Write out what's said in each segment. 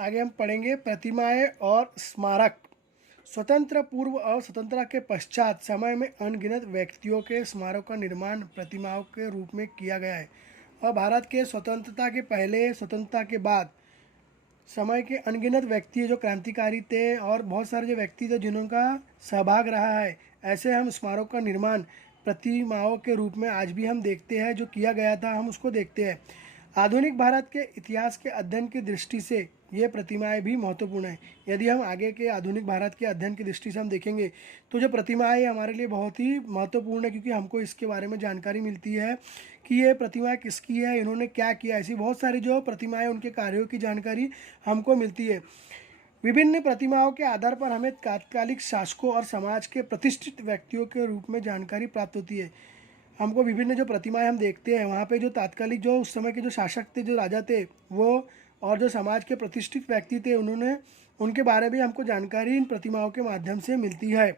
आगे हम पढ़ेंगे प्रतिमाएं और स्मारक। स्वतंत्र पूर्व और स्वतंत्रता के पश्चात समय में अनगिनत व्यक्तियों के स्मारक का निर्माण प्रतिमाओं के रूप में किया गया है और भारत के स्वतंत्रता के पहले स्वतंत्रता के बाद समय के अनगिनत व्यक्ति जो क्रांतिकारी थे और बहुत सारे जो व्यक्ति थे जिनका सहभाग रहा है, ऐसे हम स्मारक का निर्माण प्रतिमाओं के रूप में आज भी हम देखते हैं। जो किया गया था हम उसको देखते हैं। आधुनिक भारत के इतिहास के अध्ययन की दृष्टि से ये प्रतिमाएं भी महत्वपूर्ण है। यदि हम आगे के आधुनिक भारत के अध्ययन की दृष्टि से हम देखेंगे तो जो प्रतिमाएं हमारे लिए बहुत ही महत्वपूर्ण है, क्योंकि हमको इसके बारे में जानकारी मिलती है कि ये प्रतिमा किसकी है, इन्होंने क्या किया। ऐसी बहुत सारी जो प्रतिमाएं उनके कार्यों की जानकारी हमको मिलती है। विभिन्न प्रतिमाओं के आधार पर हमें तात्कालिक शासकों और समाज के प्रतिष्ठित व्यक्तियों के रूप में जानकारी प्राप्त होती है। हमको विभिन्न जो प्रतिमाएं हम देखते हैं वहाँ पे जो तात्कालिक जो उस समय के जो शासक थे, जो राजा थे वो, और जो समाज के प्रतिष्ठित व्यक्ति थे उन्होंने, उनके बारे में हमको जानकारी इन प्रतिमाओं के माध्यम से मिलती है।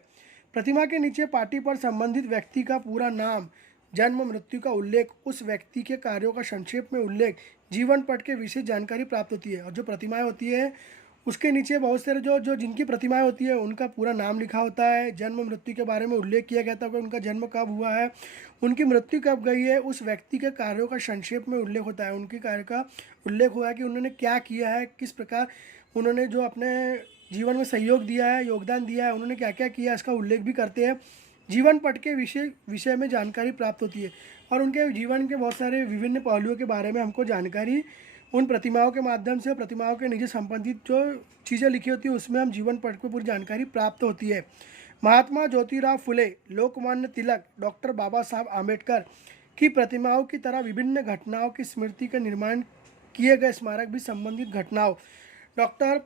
प्रतिमा के नीचे पार्टी पर संबंधित व्यक्ति का पूरा नाम, जन्म मृत्यु का उल्लेख, उस व्यक्ति के कार्यों का संक्षेप में उल्लेख, जीवन पट के विशेष जानकारी प्राप्त होती है। और जो प्रतिमाएं होती है उसके नीचे बहुत सारे जो जिनकी प्रतिमाएं होती है उनका पूरा नाम लिखा होता है, जन्म मृत्यु के बारे में उल्लेख किया गया था कि उनका जन्म कब हुआ है, उनकी मृत्यु कब गई है, उस व्यक्ति के कार्यों का संक्षेप में उल्लेख होता है, उनके कार्य का उल्लेख हुआ है कि उन्होंने क्या किया है, किस प्रकार उन्होंने जो अपने जीवन में सहयोग दिया है, योगदान दिया है, उन्होंने क्या क्या किया, इसका उल्लेख भी करते हैं। जीवन पट के विषय में जानकारी प्राप्त होती है और उनके जीवन के बहुत सारे विभिन्न पहलुओं के बारे में हमको जानकारी उन प्रतिमाओं के माध्यम से, प्रतिमाओं के निजी संबंधित जो चीज़ें लिखी होती है उसमें हम जीवन पट को पूरी जानकारी प्राप्त होती है। महात्मा ज्योतिराव फुले, लोकमान्य तिलक, डॉक्टर बाबा साहब आम्बेडकर की प्रतिमाओं की तरह विभिन्न घटनाओं की स्मृति का निर्माण किए गए स्मारक भी संबंधित घटनाओं, डॉक्टर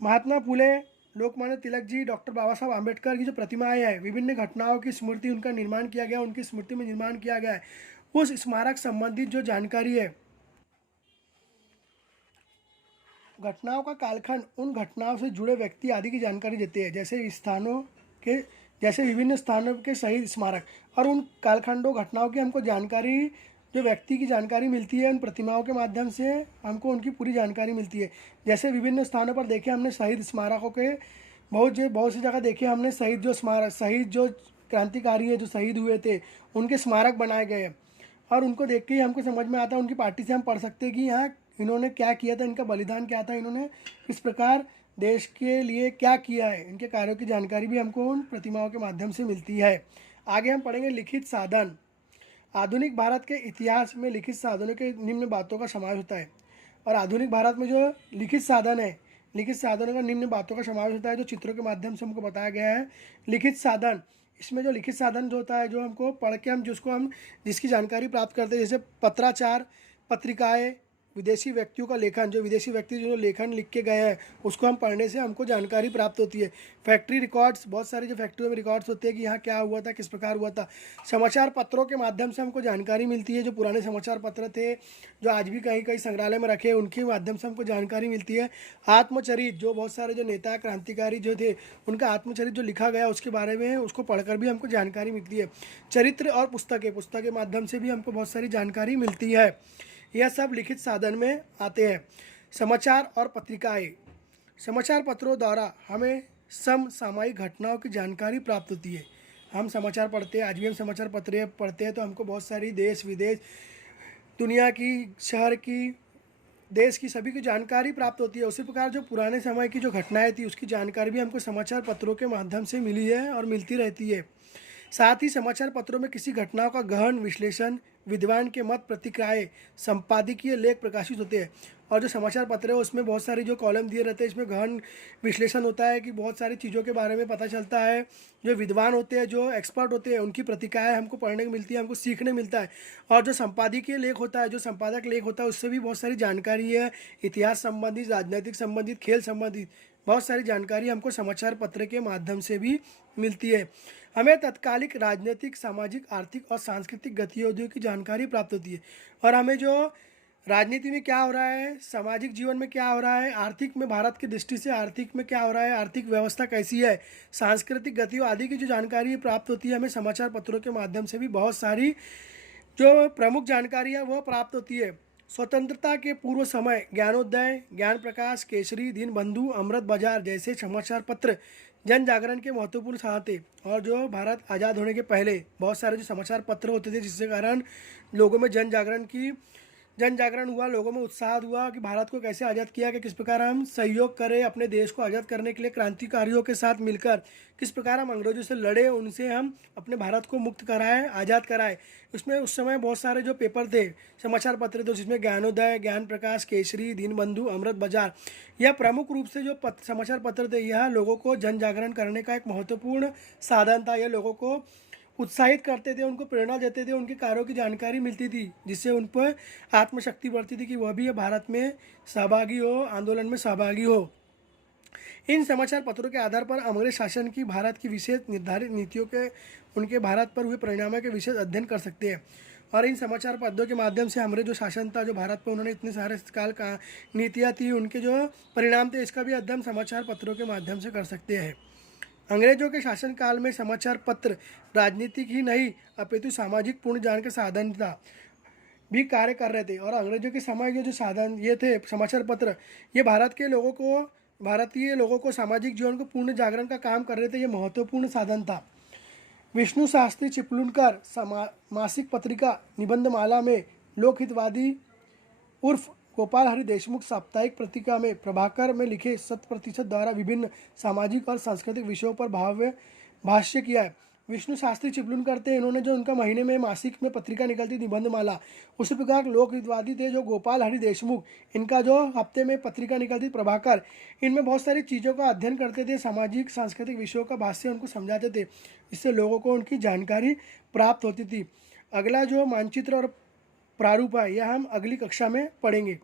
महात्मा फुले, लोकमान्य तिलक जी, डॉक्टर बाबा साहब आम्बेडकर की जो प्रतिमाएं हैं, विभिन्न घटनाओं की स्मृति उनका निर्माण किया गया, उनकी स्मृति में निर्माण किया गया है। उस स्मारक संबंधित जो जानकारी है, घटनाओं का कालखंड, उन घटनाओं से जुड़े व्यक्ति आदि की जानकारी देते हैं, जैसे विभिन्न स्थानों के शहीद स्मारक, और उन कालखंडों घटनाओं की हमको जानकारी, जो व्यक्ति की जानकारी मिलती है उन प्रतिमाओं के माध्यम से हमको उनकी पूरी जानकारी मिलती है। जैसे विभिन्न स्थानों पर देखे हमने शहीद स्मारकों के बहुत सी जगह देखे हमने शहीद जो क्रांतिकारी है, जो शहीद हुए थे, उनके स्मारक बनाए गए हैं और उनको देख के ही हमको समझ में आता है, उनकी पार्टी से हम पढ़ सकते हैं कि यहाँ इन्होंने क्या किया था, इनका बलिदान क्या था, इन्होंने किस प्रकार देश के लिए क्या किया है, इनके कार्यों की जानकारी भी हमको उन प्रतिमाओं के माध्यम से मिलती है। आगे हम पढ़ेंगे लिखित साधन। आधुनिक भारत के इतिहास में लिखित साधनों के निम्न बातों का समावेश होता है। और आधुनिक भारत में जो लिखित साधन है, लिखित साधनों का निम्न बातों का समावेश होता है, जो चित्रों के माध्यम से हमको बताया गया है। लिखित साधन, इसमें जो लिखित साधन जो होता है, जो हमको पढ़ के हम जिसकी जानकारी प्राप्त करते हैं, जैसे पत्राचार, पत्रिकाएं, विदेशी व्यक्तियों का लेखन, जो विदेशी व्यक्ति जो लेखन लिख के गए हैं उसको हम पढ़ने से हमको जानकारी प्राप्त होती है। फैक्ट्री रिकॉर्ड्स, बहुत सारे जो फैक्ट्रियों में रिकॉर्ड्स होते हैं कि यहाँ क्या हुआ था, किस प्रकार हुआ था। समाचार पत्रों के माध्यम से हमको जानकारी मिलती है, जो पुराने समाचार पत्र थे जो आज भी कहीं कहीं संग्रहालय में रखे हैं, उनके माध्यम से हमको जानकारी मिलती है। आत्मचरित, जो बहुत सारे जो नेता क्रांतिकारी जो थे उनका आत्मचरित जो लिखा गया उसके बारे में, उसको पढ़कर भी हमको जानकारी मिलती है। चरित्र और पुस्तकें के माध्यम से भी हमको बहुत सारी जानकारी मिलती है। यह सब लिखित साधन में आते हैं। समाचार और पत्रिकाएं, समाचार पत्रों द्वारा हमें समसामयिक घटनाओं की जानकारी प्राप्त होती है। हम समाचार पढ़ते हैं, आज भी हम समाचार पत्र पढ़ते हैं तो हमको बहुत सारी देश विदेश, दुनिया की, शहर की, देश की सभी की जानकारी प्राप्त होती है। उसी प्रकार जो पुराने समय की जो घटनाएं थी उसकी जानकारी भी हमको समाचार पत्रों के माध्यम से मिली है और मिलती रहती है। साथ ही समाचार पत्रों में किसी घटनाओं का गहन विश्लेषण, विद्वान के मत प्रतिक्रियाएं, संपादकीय लेख प्रकाशित होते हैं। और जो समाचार पत्र है उसमें बहुत सारी जो कॉलम दिए रहते हैं, इसमें गहन विश्लेषण होता है कि बहुत सारी चीज़ों के बारे में पता चलता है। जो विद्वान होते हैं, जो एक्सपर्ट होते हैं, उनकी प्रतिक्रियाएं हमको पढ़ने को मिलती है, हमको सीखने मिलता है। और जो संपादकीय लेख होता है, जो संपादक लेख होता है, उससे भी बहुत सारी जानकारी है, इतिहास संबंधित, राजनीतिक संबंधित, खेल संबंधित बहुत सारी जानकारी हमको समाचार पत्र के माध्यम से भी मिलती है। हमें तत्कालिक राजनीतिक, सामाजिक, आर्थिक और सांस्कृतिक गतिविधियों की जानकारी प्राप्त होती है। और हमें जो राजनीति में क्या हो रहा है, सामाजिक जीवन में क्या हो रहा है, आर्थिक में भारत की दृष्टि से आर्थिक में क्या हो रहा है, आर्थिक व्यवस्था कैसी है, सांस्कृतिक गतिविधियों आदि की जो जानकारी प्राप्त होती है, हमें समाचार पत्रों के माध्यम से भी बहुत सारी जो प्रमुख जानकारी है वह प्राप्त होती है। स्वतंत्रता के पूर्व समय ज्ञानोदय, ज्ञान प्रकाश, केसरी, दीनबंधु, अमृत बाजार जैसे समाचार पत्र जन जागरण के महत्वपूर्ण साधन थे। और जो भारत आज़ाद होने के पहले बहुत सारे जो समाचार पत्र होते थे, जिसके कारण लोगों में जन जागरण हुआ, लोगों में उत्साह हुआ कि भारत को कैसे आज़ाद किया, कि किस प्रकार हम सहयोग करें अपने देश को आज़ाद करने के लिए, क्रांतिकारियों के साथ मिलकर किस प्रकार हम अंग्रेजों से लड़े, उनसे हम अपने भारत को मुक्त कराएं, आज़ाद कराएं। उसमें उस समय बहुत सारे जो पेपर थे, समाचार पत्र थे, जिसमें ज्ञानोदय, ज्ञान प्रकाश, केसरी, दीनबंधु, अमृत बाजार, यह प्रमुख रूप से जो समाचार पत्र थे, यह लोगों को जन जागरण करने का एक महत्वपूर्ण साधन था। यह लोगों को उत्साहित करते थे, उनको प्रेरणा देते थे, उनके कार्यों की जानकारी मिलती थी, जिससे उन पर आत्मशक्ति बढ़ती थी कि वह भी भारत में सहभागी हो, आंदोलन में सहभागी हो। इन समाचार पत्रों के आधार पर अंग्रेज शासन की भारत की विशेष निर्धारित नीतियों के उनके भारत पर हुए परिणामों के विशेष अध्ययन कर सकते हैं। और इन समाचार पत्रों के माध्यम से अंग्रेज जो शासन था, जो भारत पर उन्होंने इतने सारे काल का नीतियाँ थी, उनके जो परिणाम थे, इसका भी अध्ययन समाचार पत्रों के माध्यम से कर सकते हैं। अंग्रेजों के शासनकाल में समाचार पत्र राजनीतिक ही नहीं अपितु सामाजिक पूर्ण ज्ञान के साधन था भी कार्य कर रहे थे। और अंग्रेजों के समय के जो साधन ये थे समाचार पत्र, ये भारतीय लोगों को सामाजिक जीवन को पूर्ण जागरण का काम कर रहे थे। ये महत्वपूर्ण साधन था। विष्णु शास्त्री चिपलुनकर मासिक पत्रिका निबंधमाला में लोकहितवादी उर्फ गोपाल हरि देशमुख साप्ताहिक पत्रिका में प्रभाकर में लिखे 100% द्वारा विभिन्न सामाजिक और सांस्कृतिक विषयों पर भाष्य किया है। विष्णु शास्त्री चिपलुनकर थे, इन्होंने जो उनका महीने में मासिक में पत्रिका निकलती निबंधमाला, उसी प्रकार लोकहितवादी थे जो गोपाल हरि देशमुख, इनका जो हफ्ते में पत्रिका निकलती प्रभाकर, इनमें बहुत सारी चीज़ों का अध्ययन करते थे, सामाजिक सांस्कृतिक विषयों का भाष्य उनको समझाते थे, इससे लोगों को उनकी जानकारी प्राप्त होती थी। अगला जो मानचित्र और प्रारूप है, यह हम अगली कक्षा में पढ़ेंगे।